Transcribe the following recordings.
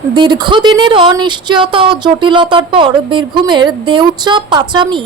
দীর্ঘদিনের অনিশ্চয়তা ও জটিলতার পর বীরভূমের দেউচা পাচামি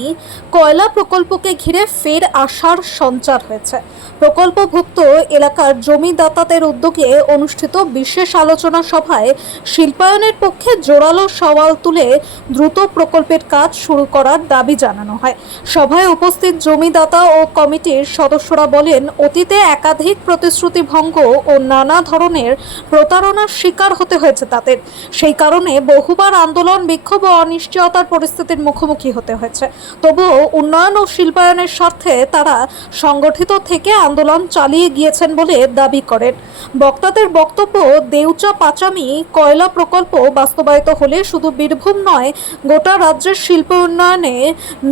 কয়লা প্রকল্পকে ঘিরে ফের আশার সঞ্চার হয়েছে। প্রকল্পভুক্ত এলাকার জমিদাতাদের উদ্যোগে অনুষ্ঠিত বিশেষ আলোচনা সভায় শিল্পায়নের পক্ষে জোরালো সওয়াল তুলে দ্রুত প্রকল্পের কাজ শুরু করার দাবি জানানো হয়। সভায় উপস্থিত জমিদাতা ও কমিটির সদস্যরা বলেন, অতীতে একাধিক প্রতিশ্রুতি ভঙ্গ ও নানা ধরনের প্রতারণার শিকার হতে হয়েছে তাদের। সেই কারণে বহুবার আন্দোলন, বিক্ষোভ ও অনিশ্চয়তার পরিস্থিতির মুখোমুখি হতে হয়েছে। তবুও উন্নয়ন ও শিল্পায়নের স্বার্থে তারা সংগঠিত থেকে আন্দোলন চালিয়ে গিয়েছেন বলে দাবি করেন। বক্তাদের বক্তব্য, দেউচা পাচামি কয়লা প্রকল্প বাস্তবায়িত হলে শুধু বীরভূম নয়, গোটা রাজ্যের শিল্প উন্নয়নে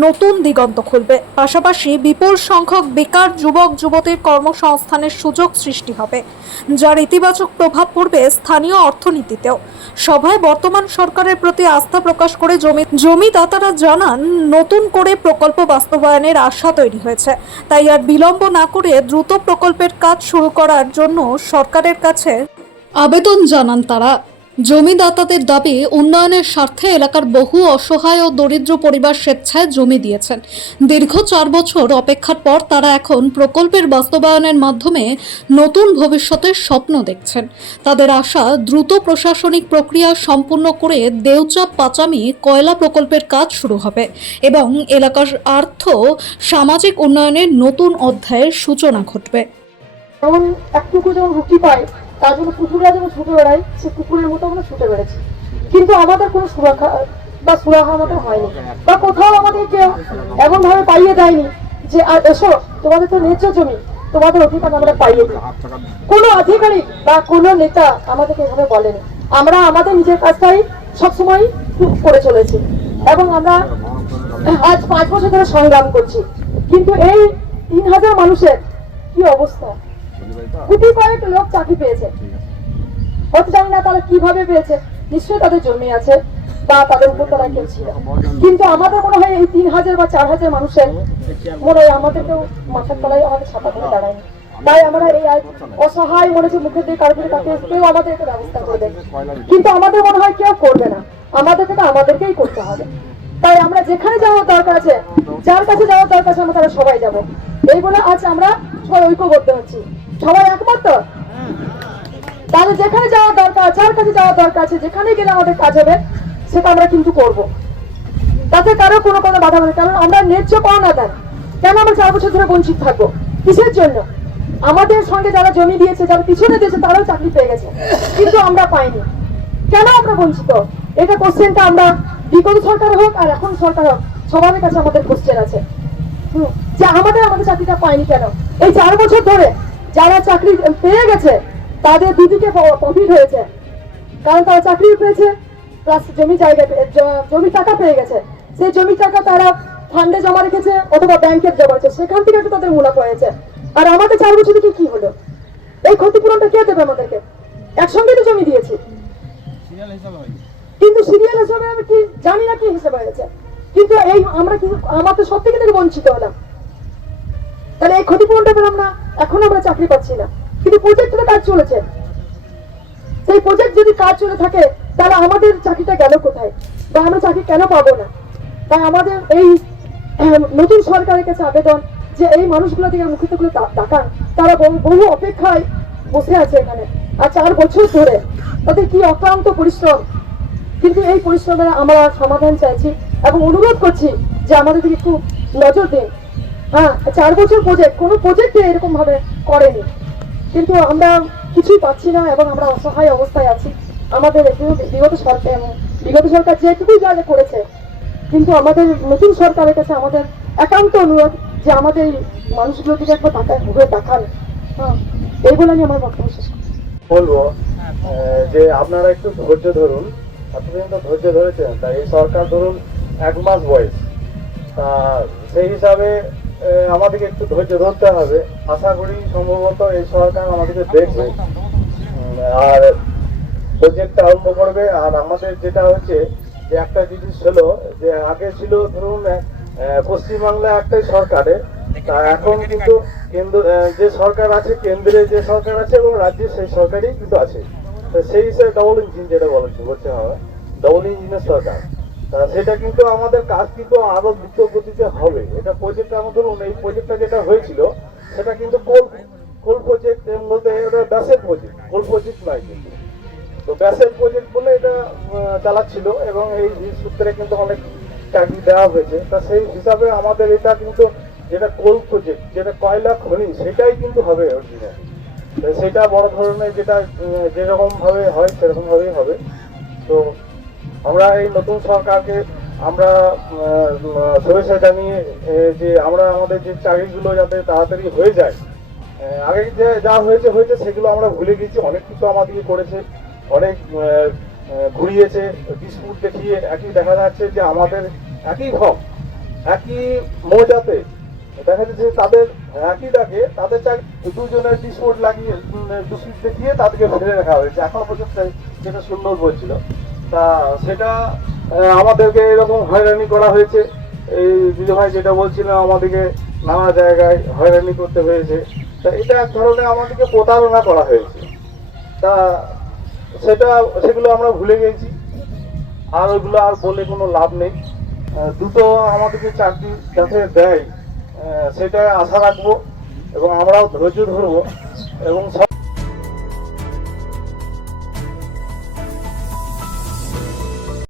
নতুন দিগন্ত খুলবে। পাশাপাশি বিপুল সংখ্যক বেকার যুবক যুবতীর কর্মসংস্থানের সুযোগ সৃষ্টি হবে, যার ইতিবাচক প্রভাব পড়বে স্থানীয় অর্থনীতিতেও। সভায় বর্তমান সরকারের প্রতি আস্থা প্রকাশ করে জমিদাতারা জানান, নতুন করে প্রকল্প বাস্তবায়নের আশা তৈরি হয়েছে, তাই আর বিলম্ব না করে দ্রুত প্রকল্পের কাজ শুরু করার জন্য সরকারের কাছে আবেদন জানান তারা। জমিদাতাদের দাবি, উন্নয়নের স্বার্থে এলাকার বহু অসহায় ও দরিদ্র পরিবার স্বেচ্ছায় জমি দিয়েছেন। দীর্ঘ 4 বছর অপেক্ষার পর তারা এখন প্রকল্পের বাস্তবায়নের মাধ্যমে নতুন ভবিষ্যতের স্বপ্ন দেখছেন। তাদের আশা, দ্রুত প্রশাসনিক প্রক্রিয়া সম্পূর্ণ করে দেউচা পাচামি কয়লা প্রকল্পের কাজ শুরু হবে এবং এলাকার আর্থ সামাজিক উন্নয়নের নতুন অধ্যায়ের সূচনা ঘটবে। যেমন একটুকু যেমন রুটি পায়, তার জন্য কুকুররা যেমন ছুটে বেড়ায়, সে কুকুরের মতো আমরা ছুটে বেড়েছি, কিন্তু আমাদের কোনো সুরক্ষা বা সুরাহা আমাদের হয়নি, বা কোথাও আমাদের কেউ এমন ভাবে পাইয়ে দেয়নি যে আর এসো, তোমাদের তো ন্যায্য জমি, তোমাদের অধিকার আমরা পাইয়ে দিই। কোনো আধিকারিক বা কোনো নেতা আমাদেরকে এভাবে বলেনি। আমরা আমাদের নিজের কাজটাই সবসময় করে চলেছি এবং আমরা আজ 5 বছর ধরে সংগ্রাম করছি, কিন্তু এই 3000 মানুষের কি অবস্থা। গুটি কয়েক লোক চাকরি পেয়েছে, হয়তো জানি না তারা কিভাবে পেয়েছে, নিশ্চয়ই তাদের জমি আছে বা তাদের উপর তারা কেউ ছিল, কিন্তু আমাদের মনে হয় এই 3000 বা 4000 মানুষের মনে হয় আমাদেরকেও মাথার তলায় আমাদের ছাতা করে দাঁড়ায়নি। তাই আমরা এই অসহায় মনে হচ্ছে মুখের দিয়ে কারো তাকে কেউ আমাদেরকে ব্যবস্থা করবে, কিন্তু আমাদের মনে হয় কেউ করবে না, আমাদেরকে তো আমাদেরকেই করতে হবে। তাই আমরা যেখানে যাওয়ার দরকার আছে, যার কাছে যাওয়ার দরকার আছে, আমরা তারা সবাই যাব। এই বলে আজ আমরা সবাই ঐক্যবদ্ধ হচ্ছি, সবাই একমত। তাহলে যেখানে যাওয়ার দরকার, যার কাছে যাওয়ার দরকার আছে, যেখানে গেলে আমাদের কাজ হবে সেটা আমরা কিন্তু করব, তাতে কারো কোনো বাধা নেই। কারণ আমরা ন্যায্য পাওয়া না দেন কেন আমরা 4 বছর ধরে বঞ্চিত থাকবো, কিসের জন্য? আমাদের সঙ্গে যারা জমি দিয়েছে, যারা পিছনে দিয়েছে, তারাও চাকরি পেয়ে গেছে, কিন্তু আমরা পাইনি, কেন আমরা বঞ্চিত? এটা কোশ্চেনটা আমরা বিগত সরকার হোক আর এখন সরকার হোক, সবার কাছে আমাদের কোশ্চেন আছে যে আমাদের চাকরিটা পাইনি কেন। এই 4 বছর ধরে যারা চাকরি পেয়ে গেছে তাদের দুদিকে প্রফিট হয়েছে, কারণ তারা চাকরি পেয়েছে প্লাস জমি টাকা পেয়ে গেছে। সেই জমি টাকা তারা ফান্ডে জমা রেখেছে অথবা ব্যাংকে জমা রেখেছে, সেখান থেকে একটু তাদের মুনাফা হয়েছে। আর আমাদের 4 বছর থেকে কি হলো? এই ক্ষতিপূরণটা কে দেবে আমাদেরকে? একসঙ্গে তো জমি দিয়েছি, কিন্তু সিরিয়াল হিসাবে আমি কি জানি না কি হিসেবে হয়েছে, কিন্তু এই আমরা কিন্তু আমাদের সব থেকে বঞ্চিত হলাম। তাহলে এই ক্ষতিপূরণটা পেলাম না, এখন আমরা চাকরি পাচ্ছি না, কিন্তু প্রজেক্টের কাজ চলেছে। সেই প্রজেক্ট যদি কাজ চলে থাকে তাহলে আমাদের চাকরিটা গেল কোথায়, বা আমরা চাকরি কেন পাবো না? তাই আমাদের এই নতুন সরকারের কাছে আবেদন যে এই মানুষগুলো থেকে মুখিতগুলো ডাকান, তারা বহু অপেক্ষায় বসে আছে এখানে, আর 4 বছর ধরে তাদের কি অক্লান্ত পরিশ্রম, কিন্তু এই পরিশ্রমের আমরা সমাধান চাইছি এবং অনুরোধ করছি যে আমাদের দিকে একটু নজর দিন। হ্যাঁ, 4 বছর প্রজেক্ট, কোনো প্রজেক্টে এরকম ভাবে করেনি, কিন্তু আমরা কিছুই পাচ্ছি না এবং আমরা অসহায় অবস্থায় আছি। আমাদের বিগত সরকার যেটুকুই যা করেছে, কিন্তু আমাদের নতুন সরকারের কাছে আমাদের একান্ত অনুরোধ যে আমাদের মানুষগুলো দিকে একবার দেখান। হ্যাঁ, এই বলে আমি আমার বক্তব্য শেষ বলবো যে আপনারা একটু ধৈর্য ধরুন, এতদিন তো ধৈর্য ধরেছেন, তাই এই সরকার ধরুন 1 মাস বয়স, সেই হিসাবে আমাদেরকে একটু ধৈর্য ধরতে হবে। আশা করি সম্ভবত এই সরকার আমাদেরকে দেখবে আর প্রজেক্টটা আরম্ভ করবে। আর আমাদের যেটা হচ্ছে যে একটা জিনিস হলো যে আগে ছিল ধরুন পশ্চিমবাংলায় একটাই সরকারে, তা এখন কিন্তু কেন্দ্র যে সরকার আছে, কেন্দ্রে যে সরকার আছে এবং রাজ্যে সেই সরকারই কিন্তু আছে। তো সেই হিসেবে ডবল ইঞ্জিন যেটা বলছে হবে, ডবল ইঞ্জিনের সরকার। তা সেটা কিন্তু আমাদের কাজ কিন্তু আরো দ্রুত গতিতে হবে। এটা প্রজেক্ট আমার ধরুন, এই প্রজেক্টটা যেটা হয়েছিল সেটা কিন্তু কোল প্রজেক্ট বলতে এটা ব্যাসের প্রজেক্ট, কোল প্রজেক্ট নয় কিন্তু। তো ব্যাসের প্রজেক্ট বলে এটা চালাচ্ছিল এবং এই সূত্রে কিন্তু অনেক চাকরি দেওয়া হয়েছে। তা সেই হিসাবে আমাদের এটা কিন্তু যেটা কোল প্রজেক্ট, যেটা কয়লা খনি, সেটাই কিন্তু হবে অরিজিনাল। সেটা বড় ধরনের, যেটা যেরকম ভাবে হয় সেরকম ভাবেই হবে। তো আমরা এই নতুন সরকারকে আমরা শুভেচ্ছা জানিয়ে যে আমরা আমাদের যে চাকরিগুলো যাতে তাড়াতাড়ি হয়ে যায়, আগে যে যা হয়েছে সেগুলো আমরা ভুলে গেছি। অনেক কিছু আমাদেরকে করেছে, অনেক ঘুরিয়েছে, ডিসপুট দেখিয়ে একই দেখা যাচ্ছে যে আমাদের একই ভাব, একই মৌজাতে দেখা যাচ্ছে তাদের একই ডাকে তাদের দুজনের ডিসপুট লাগিয়ে ডিসপুট দেখিয়ে তাদেরকে ফেলে রাখা হয়েছে এখন পর্যন্ত, যেটা সুন্দর বলছিল। তা সেটা আমাদেরকে এরকম হয়রানি করা হয়েছে। এই দিদিভাই যেটা বলছিলেন, আমাদেরকে নানা জায়গায় হয়রানি করতে হয়েছে। তা এটা এক ধরনের আমাদেরকে প্রতারণা করা হয়েছে। তা সেগুলো আমরা ভুলে গেছি, আর ওইগুলো আর বলে কোনো লাভ নেই। দ্রুত আমাদেরকে চাকরি যাতে দেয় সেটা আশা রাখবো এবং আমরাও ধৈর্য ধরবো এবং